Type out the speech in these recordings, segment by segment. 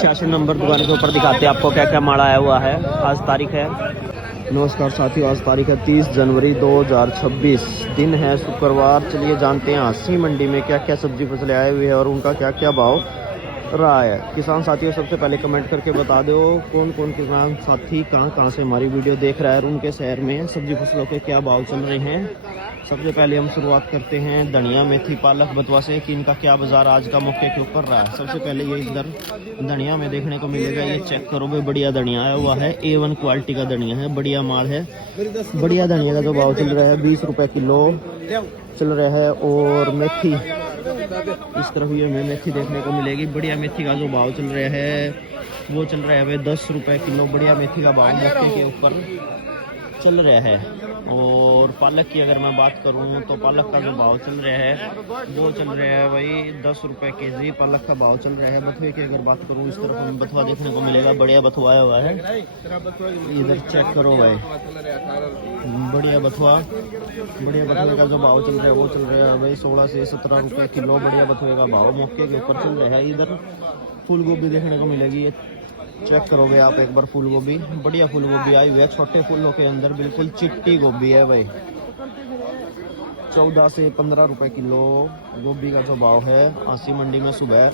86 number दुकान के ऊपर दिखाते हैं आपको क्या क्या माल आया हुआ है। आज तारीख है, नमस्कार साथियों, आज तारीख है 30 जनवरी 2026, दिन है शुक्रवार। चलिए जानते हैं हांसी मंडी में क्या क्या सब्जी फसलें आए हुए हैं और उनका क्या क्या भाव रहा है। किसान साथियों सबसे पहले कमेंट करके बता दो कौन कौन किसान साथी कहाँ से हमारी वीडियो देख रहा है और उनके शहर में सब्जी फसलों के क्या भाव चल रहे हैं। सबसे पहले हम शुरुआत करते हैं धनिया, मेथी, पालक, बथुआ से कि इनका क्या बाजार आज का मौके के ऊपर रहा है। सबसे पहले ये इधर धनिया में देखने को मिलेगा, ये चेक करो भाई, बढ़िया धनिया आया हुआ है, A1 क्वालिटी का धनिया है, बढ़िया माल है। बढ़िया धनिया का जो भाव चल रहा है 20 रुपए किलो चल रहा है। और मेथी इस तरफ ये हमें मेथी देखने को मिलेगी, बढ़िया मेथी का जो भाव चल रहा है वो चल रहा है भाई 10 रुपए किलो। बढ़िया मेथी का भाव मौके के ऊपर चल रहा है। और पालक की अगर मैं बात करूं तो पालक का जो भाव चल रहा है वो चल रहा है भाई 10 रुपए केजी पालक का भाव चल रहा है। बथुए की अगर बात करूं इस तरफ हमें बथुआ देखने को मिलेगा, बढ़िया बथुआ आया हुआ है, इधर चेक करो भाई, बढ़िया बथुआ। बढ़िया बथुए का जो भाव चल रहा है वो चल रहा है भाई 16 से 17 रुपए किलो। बढ़िया बथुए का भाव मौके के ऊपर चल रहा है। इधर फूल गोभी देखने को मिलेगी, चेक करोगे आप एक बार फूल गोभी, बढ़िया फूल गोभी आई हुई है, छोटे फूलों के अंदर बिल्कुल चिट्टी गोभी है भाई। 14 से 15 रुपए किलो गोभी का जो भाव है हांसी मंडी में सुबह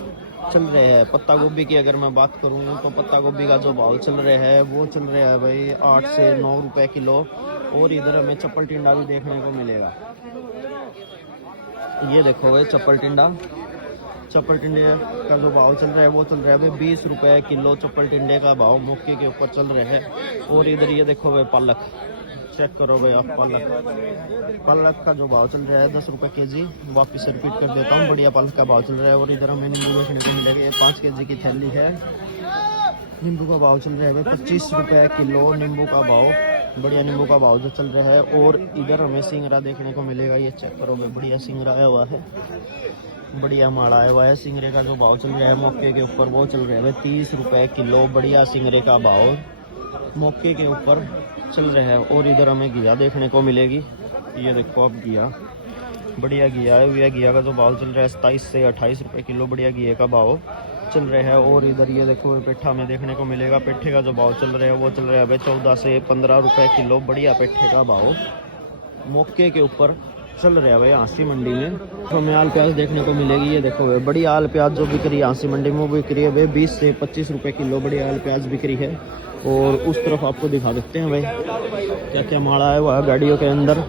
चल रहे हैं। पत्ता गोभी की अगर मैं बात करूं तो पत्ता गोभी का जो भाव चल रहा है वो चल रहा है भाई 8 से 9 रुपए किलो। और इधर हमें चप्पल टिंडा भी देखने को मिलेगा, ये देखो भाई चप्पल टिंडा का जो भाव चल रहा है वो चल रहा है भाई 20 रुपए किलो। चप्पल टिंडे का भाव मौके के ऊपर चल रहा है। और इधर ये देखो भाई पालक, चेक करो भाई आप पालक का जो भाव चल रहा है 10 रुपए केजी। वापिस रिपीट कर देता हूँ, बढ़िया पालक का भाव चल रहा है। और इधर हमें नींबू देखने को मिलेगा, 5 केजी की थैली है, नींबू का भाव चल रहा है भाई 25 रुपए किलो नींबू का भाव, बढ़िया नींबू का भाव जो चल रहा है। और इधर हमें सिंगरा देखने को मिलेगा, ये चेक करो भाई, बढ़िया सिंगरा आया हुआ है, बढ़िया माल आया हुआ है। सिंगरे का जो भाव चल रहा है मौके के ऊपर वो चल रहा है 30 रुपए किलो। बढ़िया सिंगरे का भाव मौके के ऊपर चल रहा है। और इधर हमें घिया देखने को मिलेगी, ये देखो आप घिया, बढ़िया घिया है, घिया का जो भाव चल रहा है 27 से 28 रुपए किलो। बढ़िया घिए का भाव चल रहा है। और इधर ये देखो पेठा में देखने को मिलेगा, पेठे का जो भाव चल रहा है वो चल रहा है भाई 14 से 15 रुपए किलो। बढ़िया पेठे का भाव मौके के ऊपर चल रहा है भाई हांसी मंडी में। तो हमें आल प्याज देखने को मिलेगी, ये देखो भाई, बढ़िया आल प्याज जो बिक रही है हांसी मंडी में वो बिक रही है भाई 20 से 25 रुपए किलो। बढ़िया आल प्याज बिक रही है। और उस तरफ आपको दिखा देते हैं भाई क्या क्या माल आया हुआ है गाड़ियों के अंदर।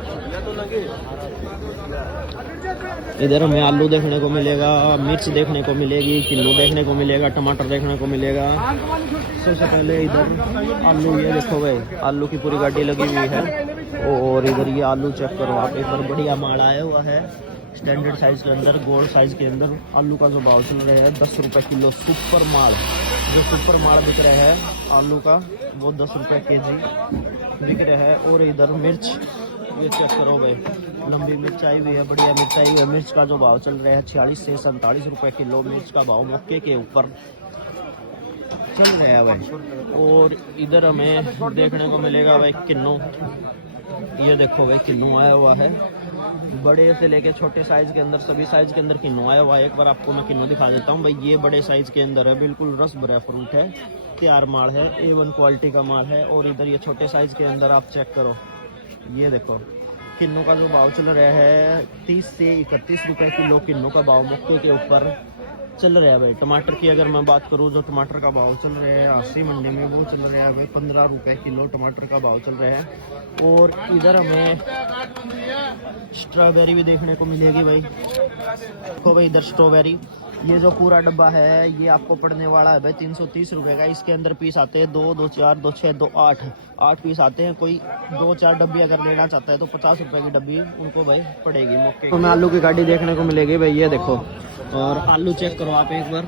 इधर हमें आलू देखने को मिलेगा, मिर्च देखने को मिलेगी, किलो देखने को मिलेगा, टमाटर देखने को मिलेगा। सबसे पहले इधर आलू, ये देखो भाई आलू की पूरी गाड़ी लगी हुई है। और इधर ये आलू चेक करो आप एक बार, बढ़िया माल आया हुआ है स्टैंडर्ड साइज के अंदर, गोल साइज के अंदर। आलू का जो भाव चल रहा है 10 रुपए किलो। सुपर माल, जो सुपर माल बिक रहा है आलू का वो 10 रुपए केजी बिक रहा है। और इधर मिर्च, ये चेक करो भाई, लंबी मिर्च आई हुई है, बढ़िया मिर्च आई हुई है। मिर्च का जो भाव चल रहा है 46 से 47 रुपए किलो। मिर्च का भाव मौके के ऊपर चल रहा है भाई। और इधर हमें देखने को मिलेगा भाई किन्नू, ये देखो भाई किन्नू आया हुआ है, बड़े से लेके छोटे साइज के अंदर सभी साइज के अंदर किन्नू आया हुआ है। एक बार आपको मैं किन्नू दिखा देता हूँ भाई, ये बड़े साइज के अंदर है, बिल्कुल रस भरा फ्रूट है, तैयार माल है, A1 क्वालिटी का माल है। और इधर ये छोटे साइज के अंदर आप चेक करो, ये देखो किन्नू का जो भाव चल रहा है 30 से 31 रुपए किलो। किन्नू का भाव मौके के ऊपर चल रहा है भाई। टमाटर की अगर मैं बात करूँ, जो टमाटर का भाव चल रहा है हांसी मंडी में वो चल रहा है भाई 15 रुपए किलो टमाटर का भाव चल रहा है। और इधर हमें स्ट्रॉबेरी भी देखने को मिलेगी भाई, देखो भाई इधर स्ट्रॉबेरी, ये जो पूरा डब्बा है ये आपको पड़ने वाला है भाई 330 रुपए का। इसके अंदर पीस आते हैं 2, 2, 4, 2, 6, 2, 8 पीस आते हैं। कोई 2-4 डब्बी अगर लेना चाहता है तो 50 रुपए की डब्बी उनको भाई पड़ेगी मौके। तो मैं आलू की गाड़ी देखने को मिलेगी भाई, ये देखो। और आलू चेक करो आप एक बार,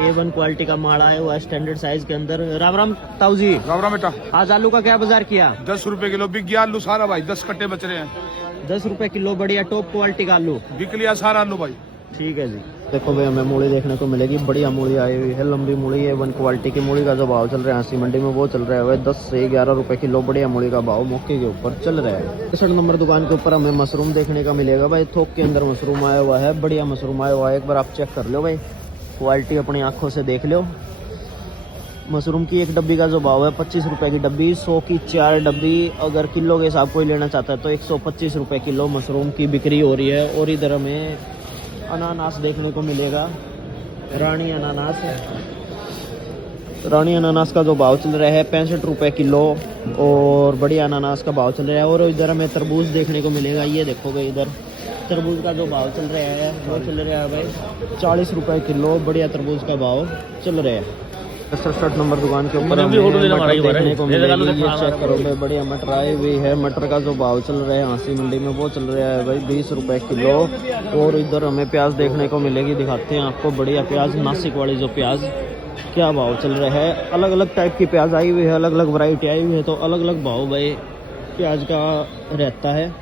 A1 क्वालिटी का माल आया हुआ है स्टैंडर्ड साइज के अंदर। राम राम ताऊ जी। राम राम बेटा। आज आलू का क्या बाजार किया? 10 रुपए किलो बिक गया आलू सारा भाई, 10 कट्टे बच रहे हैं। 10 रुपए किलो, बढ़िया टॉप क्वालिटी का आलू बिक लिया सारा आलू भाई। ठीक है जी। देखो भाई हमें मूली देखने को मिलेगी, बढ़िया मूली आई हुई है, लंबी मूली है, A1 क्वालिटी की। मूली का जो भाव चल रहा है हांसी मंडी में वो चल रहा है 10 से 11 रुपए किलो। बढ़िया मूली का भाव मौके के ऊपर चल रहा है। 63 नंबर दुकान के ऊपर हमें मशरूम देखने का मिलेगा भाई, थोक के अंदर मशरूम आया हुआ है, बढ़िया मशरूम आया हुआ है। एक बार आप चेक कर लो भाई, क्वालिटी अपनी आंखों से देख लो। मशरूम की एक डब्बी का जो भाव है 25 रुपये की डब्बी, 100 की 4 डब्बी। अगर किलो के हिसाब कोई लेना चाहता है तो 125 रुपये किलो मशरूम की बिक्री हो रही है। और इधर हमें अनानास देखने को मिलेगा, रानी अनानास। रानी अनानास का जो भाव चल रहा है 65 रुपये किलो और बढ़िया अनानास का भाव चल रहा है। और इधर हमें तरबूज देखने को मिलेगा, ये देखो भाई इधर तरबूज का जो भाव चल रहा है वो चल रहा है भाई 40 रुपये किलो, बढ़िया तरबूज का भाव चल रहा है। 67 नंबर दुकान के ऊपर हमें मटर देखने को मिलेगी, ये चेक करो भाई, बढ़िया मटर आई हुई है। मटर का जो भाव चल रहा है हांसी मंडी में वो चल रहा है भाई 20 रुपये किलो। और इधर हमें प्याज देखने को मिलेगी, दिखाते हैं आपको बढ़िया प्याज, नासिक वाली जो प्याज क्या भाव चल रहा है। अलग अलग टाइप की प्याज आई हुई है, अलग अलग वैरायटी आई हुई है, तो अलग अलग भाव भाई प्याज का रहता है।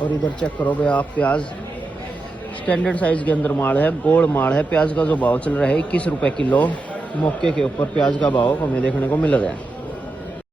और इधर चेक करो भाई आप, प्याज स्टैंडर्ड साइज के अंदर माल है, गोल माल है। प्याज का जो भाव चल रहा है 21 रुपये किलो। मौके के ऊपर प्याज का भाव हमें देखने को मिल रहा है।